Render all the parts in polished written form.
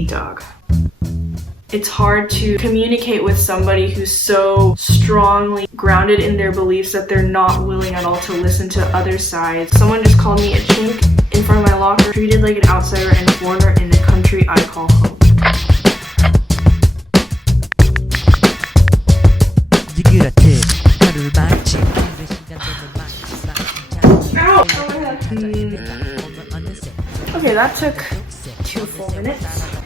eat dog. It's hard to communicate with somebody who's so strongly grounded in their beliefs that they're not willing at all to listen to other sides. Someone just called me a chink in front of my locker, treated like an outsider and a foreigner in the country I call home. Ow! Okay, that took 2 full minutes.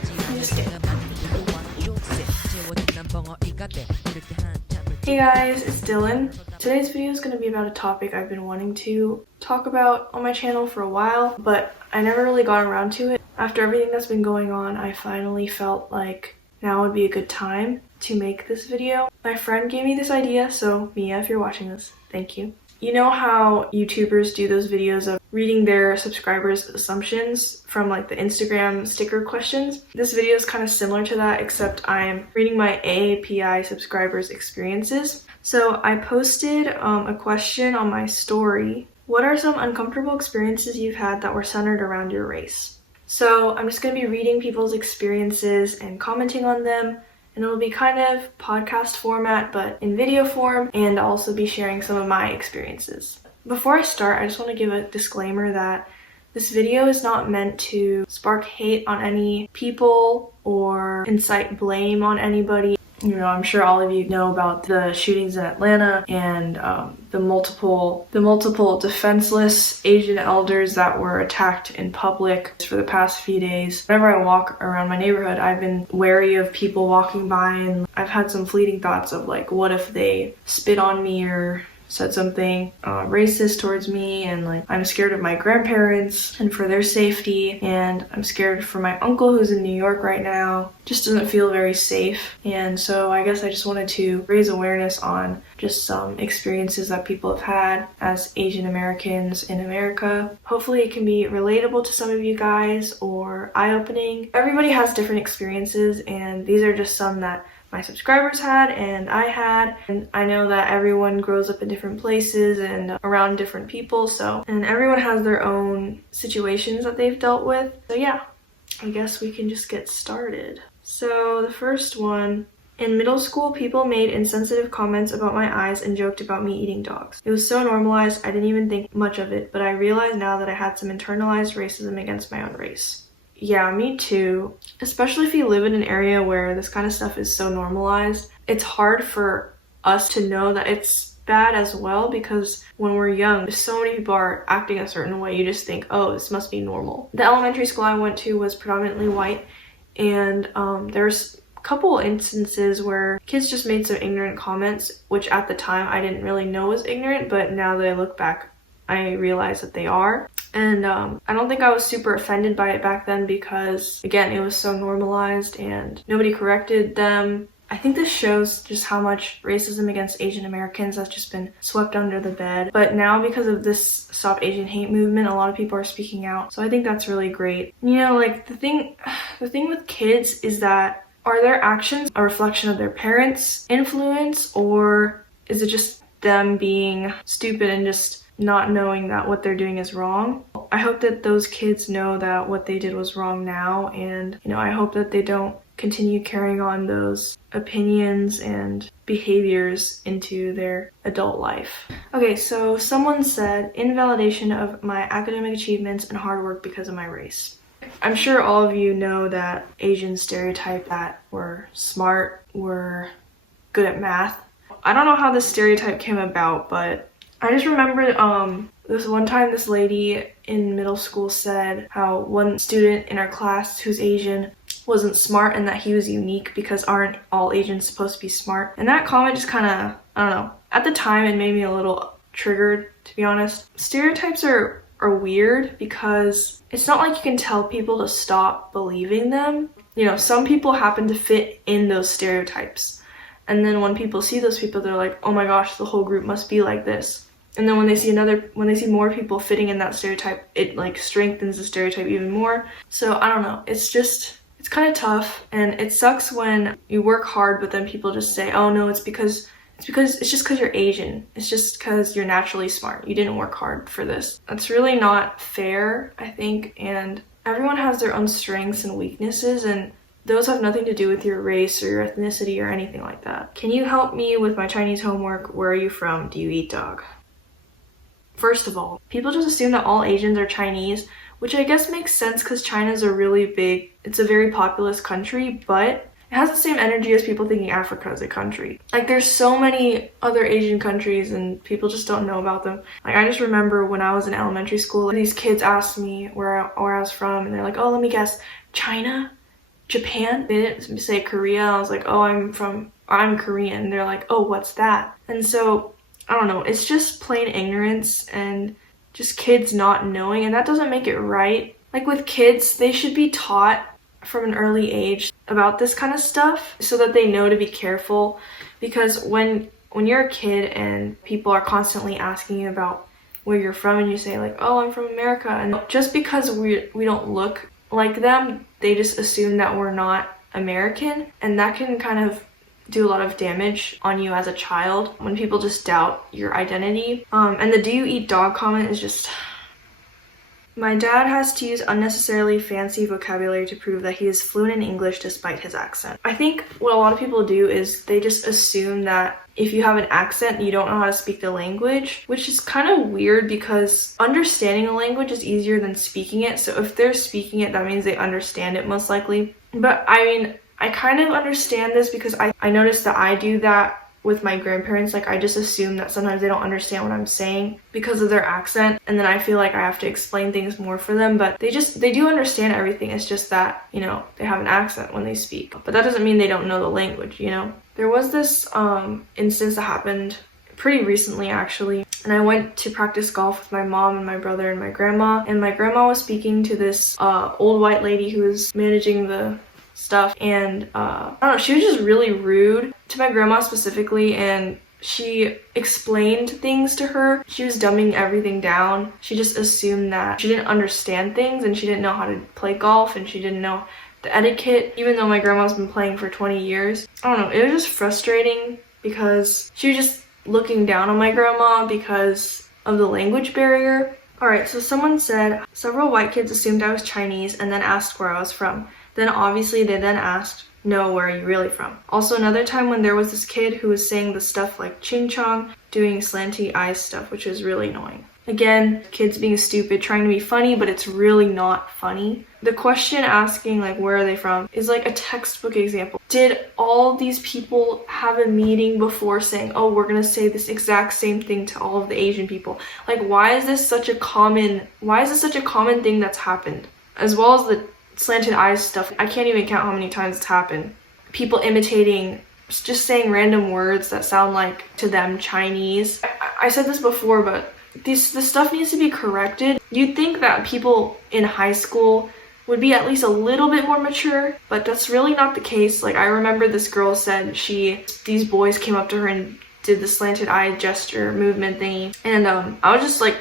Hey guys, it's Dylan. Today's video is going to be about a topic I've been wanting to talk about on my channel for a while, but I never really got around to it. After everything that's been going on, I finally felt like now would be a good time to make this video. My friend gave me this idea, so Mia, if you're watching this, thank you. You know how YouTubers do those videos of reading their subscribers' assumptions from like the Instagram sticker questions? This video is kind of similar to that, except I'm reading my AAPI subscribers' experiences. So I posted a question on my story. What are some uncomfortable experiences you've had that were centered around your race? So I'm just going to be reading people's experiences and commenting on them. And it'll be kind of podcast format, but in video form, and I'll also be sharing some of my experiences. Before I start, I just want to give a disclaimer that this video is not meant to spark hate on any people or incite blame on anybody. You know, I'm sure all of you know about the shootings in Atlanta and the multiple defenseless Asian elders that were attacked in public for the past few days. Whenever I walk around my neighborhood, I've been wary of people walking by, and I've had some fleeting thoughts of like, what if they spit on me or said something racist towards me, and like I'm scared of my grandparents and for their safety, and I'm scared for my uncle who's in New York right now. Just doesn't feel very safe, and so I guess I just wanted to raise awareness on just some experiences that people have had as Asian Americans in America. Hopefully it can be relatable to some of you guys or eye-opening. Everybody has different experiences, and these are just some that my subscribers had and I had, and I know that everyone grows up in different places and around different people, and everyone has their own situations that they've dealt with. So yeah, I guess we can just get started. So the first one: in middle school, people made insensitive comments about my eyes and joked about me eating dogs. It was so normalized I didn't even think much of it, but I realize now that I had some internalized racism against my own race. Yeah, me too. Especially if you live in an area where this kind of stuff is so normalized, it's hard for us to know that it's bad as well, because when we're young, so many people are acting a certain way, you just think, oh, this must be normal. The elementary school I went to was predominantly white, and there's a couple instances where kids just made some ignorant comments, which at the time I didn't really know was ignorant, but now that I look back, I realize that they are. And I don't think I was super offended by it back then because, again, it was so normalized and nobody corrected them. I think this shows just how much racism against Asian Americans has just been swept under the bed. But now, because of this Stop Asian Hate movement, a lot of people are speaking out. So I think that's really great. You know, like the thing with kids is that, are their actions a reflection of their parents' influence, or is it just them being stupid and just not knowing that what they're doing is wrong? I hope that those kids know that what they did was wrong now, and I hope that they don't continue carrying on those opinions and behaviors into their adult life. Okay, so someone said invalidation of my academic achievements and hard work because of my race. I'm sure all of you know that Asians stereotype that we're smart, we're good at math. I don't know how this stereotype came about, but I just remember this one time this lady in middle school said how one student in our class who's Asian wasn't smart and that he was unique because aren't all Asians supposed to be smart? And that comment just kind of, I don't know, at the time it made me a little triggered, to be honest. Stereotypes are weird because it's not like you can tell people to stop believing them. Some people happen to fit in those stereotypes. And then when people see those people, they're like, oh my gosh, the whole group must be like this. And then when they see more people fitting in that stereotype, it like strengthens the stereotype even more. So I don't know, it's kind of tough, and it sucks when you work hard but then people just say, oh no, it's just because you're Asian. It's just because you're naturally smart. You didn't work hard for this. That's really not fair, I think, and everyone has their own strengths and weaknesses, and Those have nothing to do with your race or your ethnicity or anything like that. Can you help me with my Chinese homework? Where are you from? Do you eat dog? First of all, people just assume that all Asians are Chinese, which I guess makes sense because China's a really big, it's a very populous country, but it has the same energy as people thinking Africa is a country. Like, there's so many other Asian countries and people just don't know about them. Like, I just remember when I was in elementary school, these kids asked me where I was from, and they're like, oh, let me guess, China? Japan? They didn't say Korea. I was like, oh, I'm Korean. They're like, oh, what's that? And so, I don't know, it's just plain ignorance and just kids not knowing, and that doesn't make it right. Like, with kids, they should be taught from an early age about this kind of stuff so that they know to be careful, because when you're a kid and people are constantly asking you about where you're from and you say like, oh, I'm from America, and just because we don't look like them, they just assume that we're not American, and that can kind of do a lot of damage on you as a child when people just doubt your identity. And the do you eat dog comment is just... My dad has to use unnecessarily fancy vocabulary to prove that he is fluent in English despite his accent. I think what a lot of people do is they just assume that if you have an accent, you don't know how to speak the language, which is kind of weird because understanding a language is easier than speaking it. So if they're speaking it, that means they understand it most likely. But I mean, I kind of understand this because I noticed that I do that with my grandparents. Like, I just assume that sometimes they don't understand what I'm saying because of their accent, and then I feel like I have to explain things more for them, but they do understand everything. It's just that, you know, they have an accent when they speak, but that doesn't mean they don't know the language, you know. There was this instance that happened pretty recently actually, and I went to practice golf with my mom and my brother and my grandma was speaking to this old white lady who was managing the stuff, and I don't know, she was just really rude to my grandma specifically, and she explained things to her. She was dumbing everything down. She just assumed that she didn't understand things and she didn't know how to play golf and she didn't know the etiquette, even though my grandma's been playing for 20 years. I don't know, it was just frustrating because she was just looking down on my grandma because of the language barrier. Alright, so someone said, several white kids assumed I was Chinese and then asked where I was from. Then obviously they then asked, no, where are you really from? Also another time when there was this kid who was saying the stuff like ching chong, doing slanty eyes stuff, which was really annoying. Again, kids being stupid, trying to be funny, but it's really not funny. The question asking like, where are they from, is like a textbook example. Did all these people have a meeting before saying, oh, we're gonna say this exact same thing to all of the Asian people? Like, why is this such a common thing that's happened? As well as the slanted eyes stuff, I can't even count how many times it's happened. People imitating, just saying random words that sound like to them Chinese. I said this before, but this stuff needs to be corrected. You'd think that people in high school would be at least a little bit more mature, but that's really not the case. Like, I remember this girl said these boys came up to her and did the slanted eye gesture movement thingy, and I was just like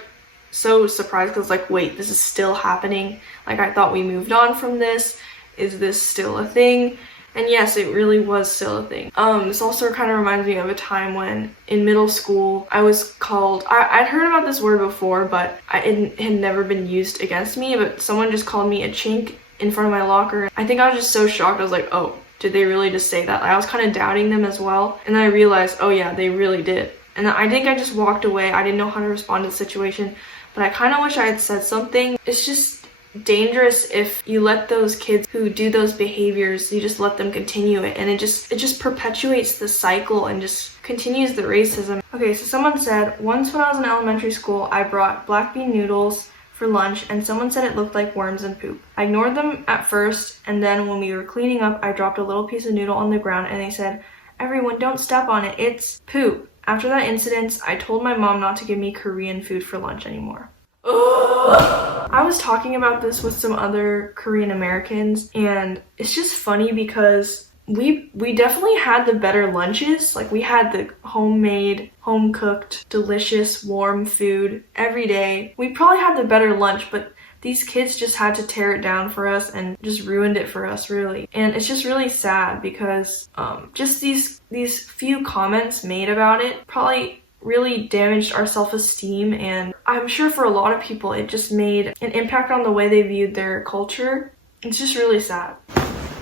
so surprised because like, wait, this is still happening? Like, I thought we moved on from this. Is this still a thing? And yes, it really was still a thing. This also kind of reminds me of a time when in middle school I was called, I'd heard about this word before, but it had never been used against me, but someone just called me a chink in front of my locker. I think I was just so shocked. I was like, oh, did they really just say that? I was kind of doubting them as well. And then I realized, oh yeah, they really did. And I think I just walked away. I didn't know how to respond to the situation, but I kind of wish I had said something. It's just dangerous if you let those kids who do those behaviors, you just let them continue it, and it just perpetuates the cycle and just continues the racism. Okay, so someone said, once when I was in elementary school, I brought black bean noodles for lunch and someone said it looked like worms and poop. I ignored them at first, and then when we were cleaning up, I dropped a little piece of noodle on the ground and they said, everyone don't step on it, it's poop. After that incident, I told my mom not to give me Korean food for lunch anymore. I was talking about this with some other Korean Americans, and it's just funny because we definitely had the better lunches. Like, we had the homemade, home-cooked, delicious, warm food every day. We probably had the better lunch, but these kids just had to tear it down for us and just ruined it for us, really. And it's just really sad because just these few comments made about it probably really damaged our self-esteem, and I'm sure for a lot of people it just made an impact on the way they viewed their culture. It's just really sad.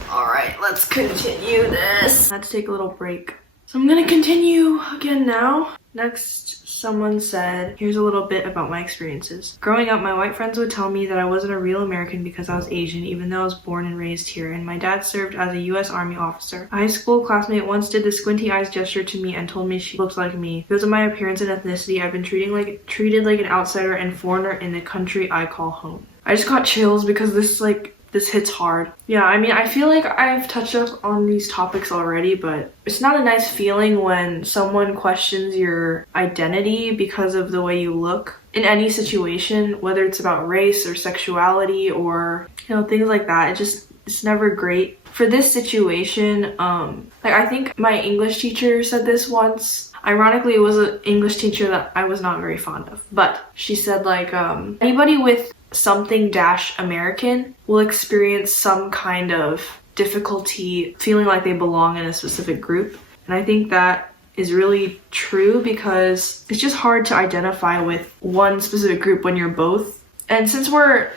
Alright. Alright, let's continue this. I had to take a little break. So I'm gonna continue again now. Next, someone said, here's a little bit about my experiences. Growing up, my white friends would tell me that I wasn't a real American because I was Asian, even though I was born and raised here, and my dad served as a US Army officer. A high school classmate once did the squinty eyes gesture to me and told me she looked like me. Because of my appearance and ethnicity, I've been treated like an outsider and foreigner in the country I call home. I just got chills because this hits hard. Yeah, I mean, I feel like I've touched up on these topics already, but it's not a nice feeling when someone questions your identity because of the way you look in any situation, whether it's about race or sexuality or, you know, things like that. It's never great. For this situation, I think my English teacher said this once. Ironically, it was an English teacher that I was not very fond of, but she said anybody with something American will experience some kind of difficulty feeling like they belong in a specific group. And I think that is really true because it's just hard to identify with one specific group when you're both. And since we're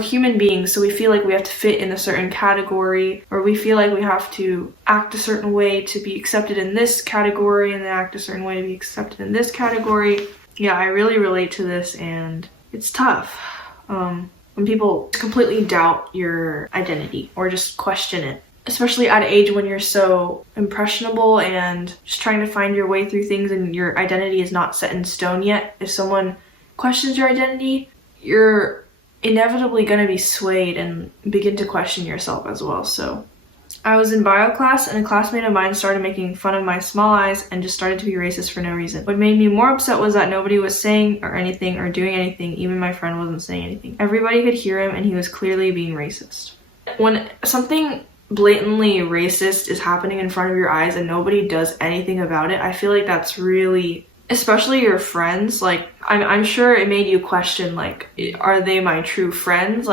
human beings, so we feel like we have to fit in a certain category, or we feel like we have to act a certain way to be accepted in this category and then act a certain way to be accepted in this category. Yeah, I really relate to this, and it's tough. When people completely doubt your identity or just question it, especially at an age when you're so impressionable and just trying to find your way through things and your identity is not set in stone yet. If someone questions your identity, you're inevitably going to be swayed and begin to question yourself as well. So I was in bio class and a classmate of mine started making fun of my small eyes and just started to be racist for no reason. What made me more upset was that nobody was saying or anything or doing anything. Even my friend wasn't saying anything. Everybody could hear him and he was clearly being racist. When something blatantly racist is happening in front of your eyes and nobody does anything about it, I feel like that's really, especially your friends, I'm sure it made you question, are they my true friends?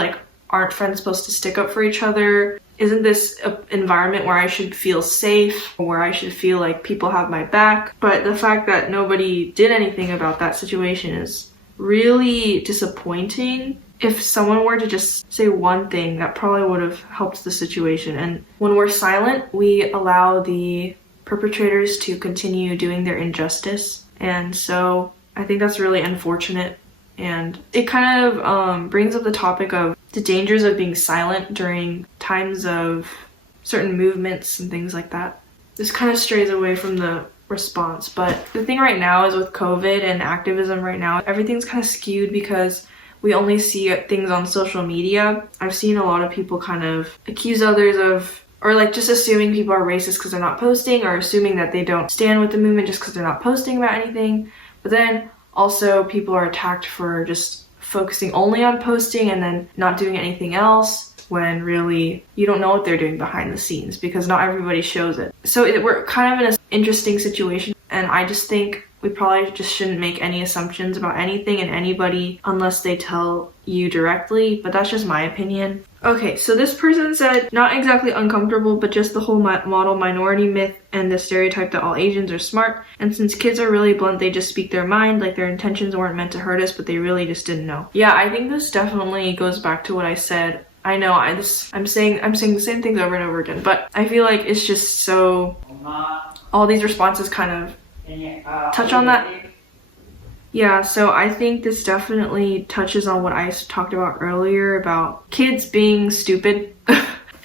Aren't friends supposed to stick up for each other? Isn't this an environment where I should feel safe, or where I should feel like people have my back? But the fact that nobody did anything about that situation is really disappointing. If someone were to just say one thing, that probably would have helped the situation. And when we're silent, we allow the perpetrators to continue doing their injustice. And so I think that's really unfortunate. And it kind of brings up the topic of the dangers of being silent during times of certain movements and things like that. This kind of strays away from the response. But the thing right now is with COVID and activism right now, everything's kind of skewed because we only see things on social media. I've seen a lot of people kind of accuse others of, or just assuming people are racist because they're not posting, or assuming that they don't stand with the movement just because they're not posting about anything. But then also people are attacked for just focusing only on posting and then not doing anything else, when really you don't know what they're doing behind the scenes because not everybody shows it. So we're kind of in an interesting situation, and I just think we probably just shouldn't make any assumptions about anything and anybody unless they tell you directly, but that's just my opinion. Okay, so this person said, not exactly uncomfortable, but just the whole model minority myth and the stereotype that all Asians are smart, and since kids are really blunt, they just speak their mind, like their intentions weren't meant to hurt us, but they really just didn't know. Yeah, I think this definitely goes back to what I said. I know I'm saying the same things over and over again, but I feel like it's just so, all these responses kind of touch on that. Yeah, so I think this definitely touches on what I talked about earlier about kids being stupid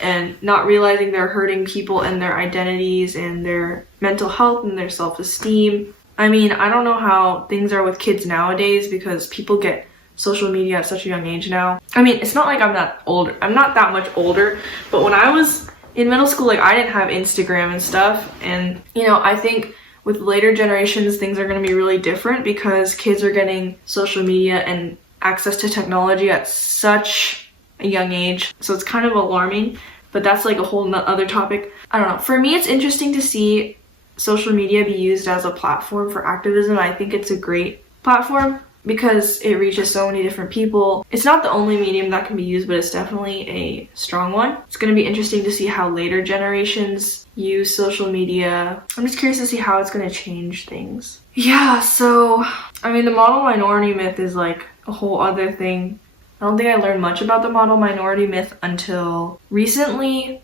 and not realizing they're hurting people and their identities and their mental health and their self-esteem. I mean, I don't know how things are with kids nowadays because people get social media at such a young age now. I mean, it's not like I'm not that much older, but when I was in middle school, I didn't have Instagram and stuff, and I think with later generations, things are going to be really different because kids are getting social media and access to technology at such a young age. So it's kind of alarming, but that's a whole other topic. I don't know. For me, it's interesting to see social media be used as a platform for activism. I think it's a great platform because it reaches so many different people. It's not the only medium that can be used, but it's definitely a strong one. It's going to be interesting to see how later generations use social media. I'm just curious to see how it's going to change things. Yeah, so, I mean, the model minority myth is a whole other thing. I don't think I learned much about the model minority myth until recently.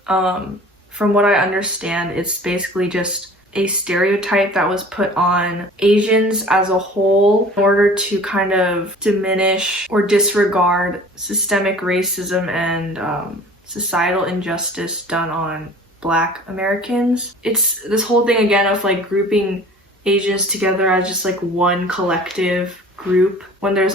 from what I understand, it's basically just a stereotype that was put on Asians as a whole in order to kind of diminish or disregard systemic racism and societal injustice done on Black Americans. It's this whole thing again of like grouping Asians together as just like one collective group when there's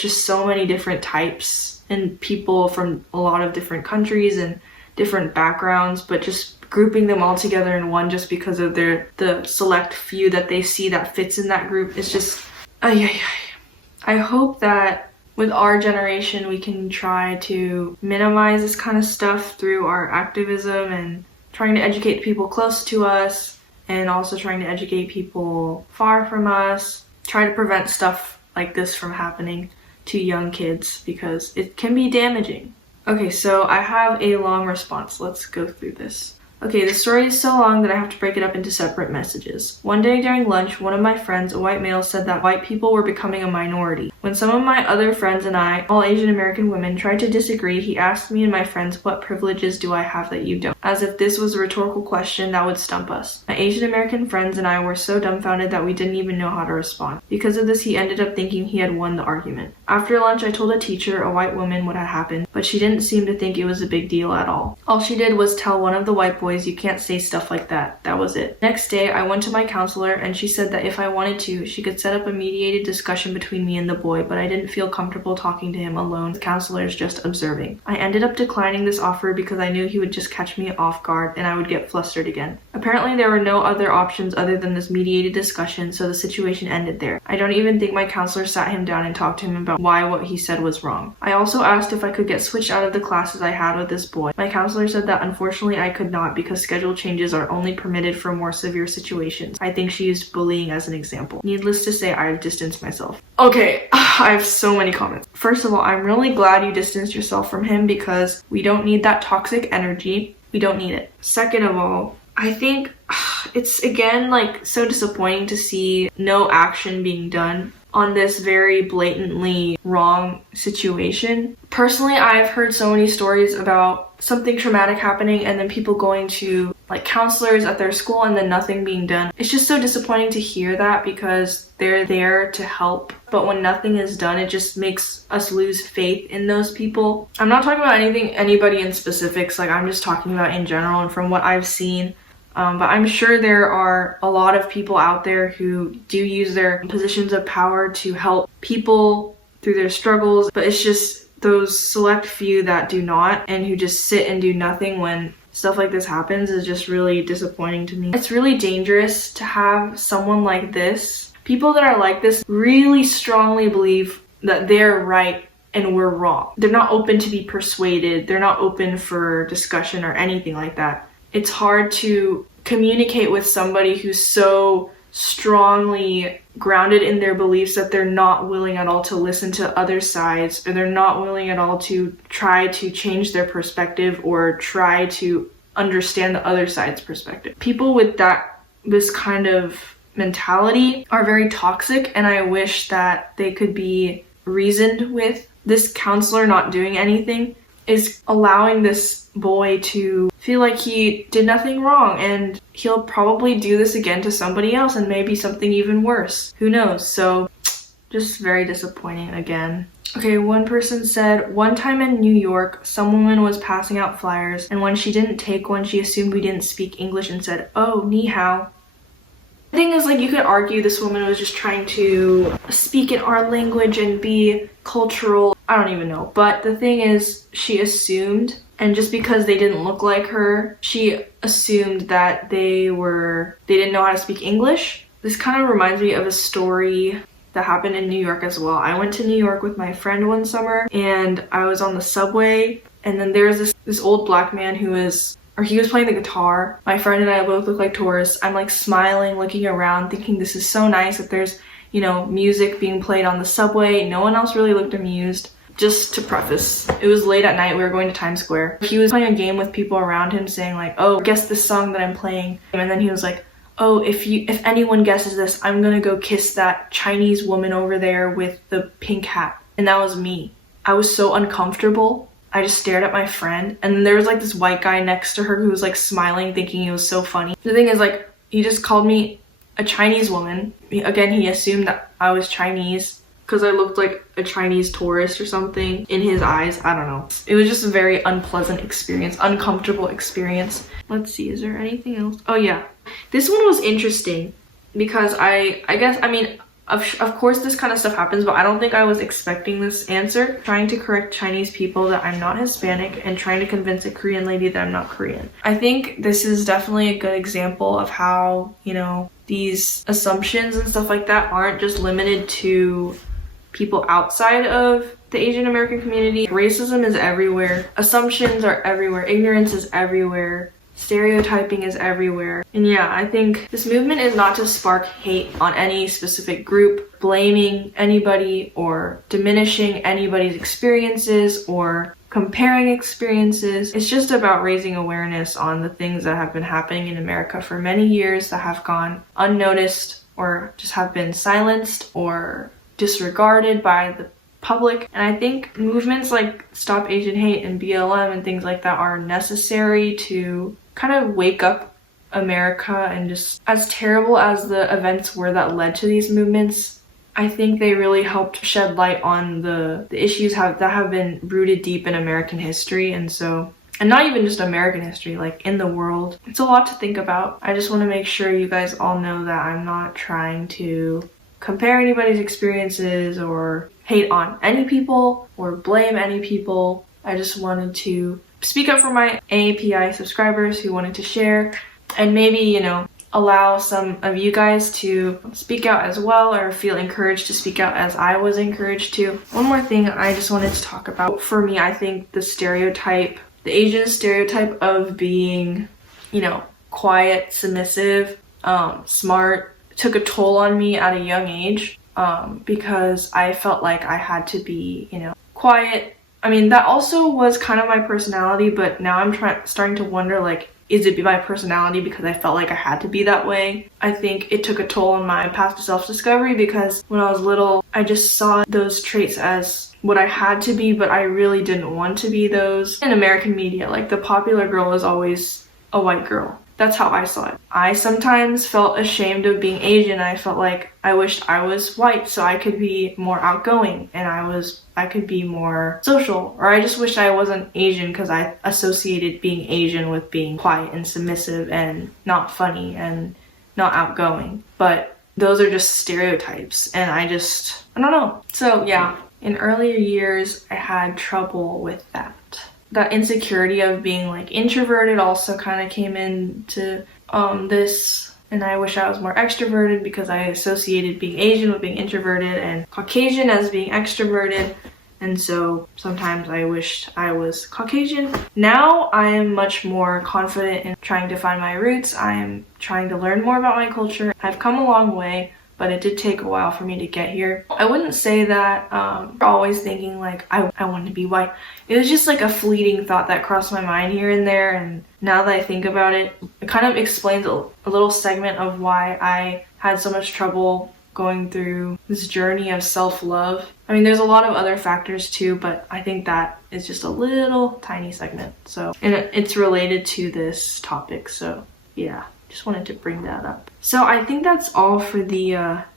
just so many different types and people from a lot of different countries and different backgrounds, but just grouping them all together in one just because of the select few that they see that fits in that group is just I hope that with our generation we can try to minimize this kind of stuff through our activism and trying to educate people close to us and also trying to educate people far from us, try to prevent stuff like this from happening to young kids because it can be damaging. Okay, so I have a long response. Let's go through this. Okay, the story is so long that I have to break it up into separate messages. One day during lunch, one of my friends, a white male, said that white people were becoming a minority. When some of my other friends and I, all Asian American women, tried to disagree, he asked me and my friends, what privileges do I have that you don't? As if this was a rhetorical question that would stump us. My Asian American friends and I were so dumbfounded that we didn't even know how to respond. Because of this, he ended up thinking he had won the argument. After lunch, I told a teacher, a white woman, what had happened, but she didn't seem to think it was a big deal at all. All she did was tell one of the white boys, you can't say stuff like that. That was it. Next day, I went to my counselor and she said that if I wanted to, she could set up a mediated discussion between me and the boy, but I didn't feel comfortable talking to him alone with counselors just observing. I ended up declining this offer because I knew he would just catch me off guard and I would get flustered again. Apparently, there were no other options other than this mediated discussion, so the situation ended there. I don't even think my counselor sat him down and talked to him about why what he said was wrong. I also asked if I could get switched out of the classes I had with this boy. My counselor said that unfortunately I could not because schedule changes are only permitted for more severe situations. I think she used bullying as an example. Needless to say, I've distanced myself. Okay, I have so many comments. First of all, I'm really glad you distanced yourself from him because we don't need that toxic energy. We don't need it. Second of all, I think it's again like so disappointing to see no action being done on this very blatantly wrong situation. Personally, I've heard so many stories about something traumatic happening and then people going to like counselors at their school and then nothing being done. It's just so disappointing to hear that because they're there to help, but when nothing is done, it just makes us lose faith in those people. I'm not talking about anybody in specifics, like I'm just talking about in general and from what I've seen. But I'm sure there are a lot of people out there who do use their positions of power to help people through their struggles, but it's just those select few that do not and who just sit and do nothing when stuff like this happens is just really disappointing to me. It's really dangerous to have someone like this. People that are like this really strongly believe that they're right and we're wrong. They're not open to be persuaded. They're not open for discussion or anything like that. It's hard to communicate with somebody who's so strongly grounded in their beliefs that they're not willing at all to listen to other sides, or they're not willing at all to try to change their perspective or try to understand the other side's perspective. People with this kind of mentality are very toxic, and I wish that they could be reasoned with. This counselor not doing anything is allowing this boy to feel like he did nothing wrong, and he'll probably do this again to somebody else and maybe something even worse. Who knows? So just very disappointing again. Okay, one person said, one time in New York, some woman was passing out flyers, and when she didn't take one, she assumed we didn't speak English and said, oh, ni hao. The thing is, like, you could argue this woman was just trying to speak in our language and be cultural. I don't even know. But the thing is, she assumed, and just because they didn't look like her, she assumed that they didn't know how to speak English. This kind of reminds me of a story that happened in New York as well. I went to New York with my friend one summer, and I was on the subway, and then there's this old black man he was playing the guitar. My friend and I both look like tourists. I'm like smiling, looking around, thinking this is so nice that there's, music being played on the subway. No one else really looked amused. Just to preface, it was late at night. We were going to Times Square. He was playing a game with people around him saying like, oh, guess this song that I'm playing. And then he was like, oh, if anyone guesses this, I'm gonna go kiss that Chinese woman over there with the pink hat. And that was me. I was so uncomfortable. I just stared at my friend, and then there was like this white guy next to her who was like smiling, thinking it was so funny. The thing is, like, he just called me a Chinese woman. Again, he assumed that I was Chinese because I looked like a Chinese tourist or something in his eyes. I don't know. It was just a very unpleasant experience, uncomfortable experience. Let's see, is there anything else? Oh yeah, this one was interesting because I guess, I mean, of course this kind of stuff happens, but I don't think I was expecting this answer. Trying to correct Chinese people that I'm not Hispanic and trying to convince a Korean lady that I'm not Korean. I think this is definitely a good example of how, you know, these assumptions and stuff like that aren't just limited to people outside of the Asian American community. Racism is everywhere. Assumptions are everywhere. Ignorance is everywhere. Stereotyping is everywhere. And yeah, I think this movement is not to spark hate on any specific group, blaming anybody or diminishing anybody's experiences or comparing experiences. It's just about raising awareness on the things that have been happening in America for many years that have gone unnoticed or just have been silenced or disregarded by the public. And I think movements like Stop Asian Hate and BLM and things like that are necessary to kind of wake up America. And just as terrible as the events were that led to these movements, I think they really helped shed light on the issues that have been rooted deep in American history. And not even just American history, like in the world. It's a lot to think about. I just want to make sure you guys all know that I'm not trying to compare anybody's experiences or hate on any people or blame any people. I just wanted to speak up for my AAPI subscribers who wanted to share, and maybe, you know, allow some of you guys to speak out as well or feel encouraged to speak out as I was encouraged to. One more thing I just wanted to talk about. For me, I think the Asian stereotype of being, you know, quiet, submissive, smart, took a toll on me at a young age, because I felt like I had to be, you know, quiet. I mean, that also was kind of my personality, but now I'm starting to wonder, like, is it my personality because I felt like I had to be that way? I think it took a toll on my path to self-discovery because when I was little, I just saw those traits as what I had to be, but I really didn't want to be those. In American media, like, the popular girl is always a white girl. That's how I saw it. I sometimes felt ashamed of being Asian. I felt like I wished I was white so I could be more outgoing and I could be more social. Or I just wished I wasn't Asian because I associated being Asian with being quiet and submissive and not funny and not outgoing. But those are just stereotypes, and I don't know. So yeah, in earlier years, I had trouble with that. That insecurity of being like introverted also kind of came into this, and I wish I was more extroverted because I associated being Asian with being introverted and Caucasian as being extroverted, and so sometimes I wished I was Caucasian. Now I am much more confident in trying to find my roots. I am trying to learn more about my culture. I've come a long way, but it did take a while for me to get here. I wouldn't say that always thinking like I want to be white. It was just like a fleeting thought that crossed my mind here and there, and now that I think about it, it kind of explains a little segment of why I had so much trouble going through this journey of self-love. I mean, there's a lot of other factors too, but I think that is just a little tiny segment. So, and it's related to this topic, so yeah. Just wanted to bring that up. So I think that's all for the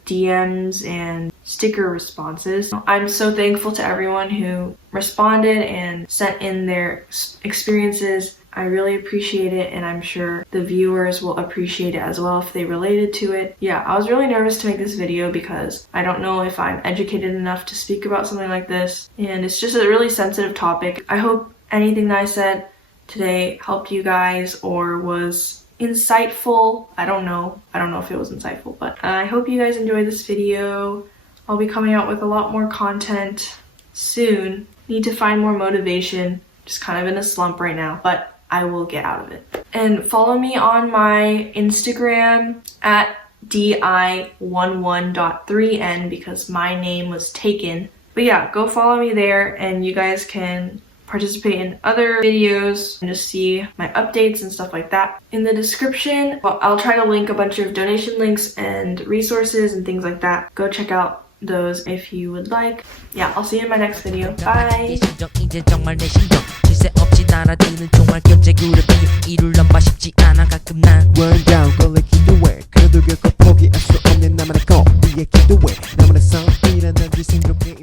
DMs and sticker responses. I'm so thankful to everyone who responded and sent in their experiences. I really appreciate it, and I'm sure the viewers will appreciate it as well if they related to it. Yeah, I was really nervous to make this video because I don't know if I'm educated enough to speak about something like this, and it's just a really sensitive topic. I hope anything that I said today helped you guys or was insightful. I don't know if it was insightful, but I hope you guys enjoyed this video. I'll be coming out with a lot more content soon. Need to find more motivation. Just kind of in a slump right now, but I will get out of it. And follow me on my Instagram at di11.3n because my name was taken. But yeah, go follow me there, and you guys can participate in other videos and just see my updates and stuff like that. In the description, I'll try to link a bunch of donation links and resources and things like that. Go check out those if you would like. Yeah, I'll see you in my next video. Bye! 이제 정말 내 신경 쉴 새 없이 날아드는 종말 견제 그룹이 이를 넘봐 싶지 않아 가끔 난 Run down 걸레 기도해 그래도 결코 포기할 수 없는 나만의 거리에 기도해 나만의 삶이란 단지 생존 게임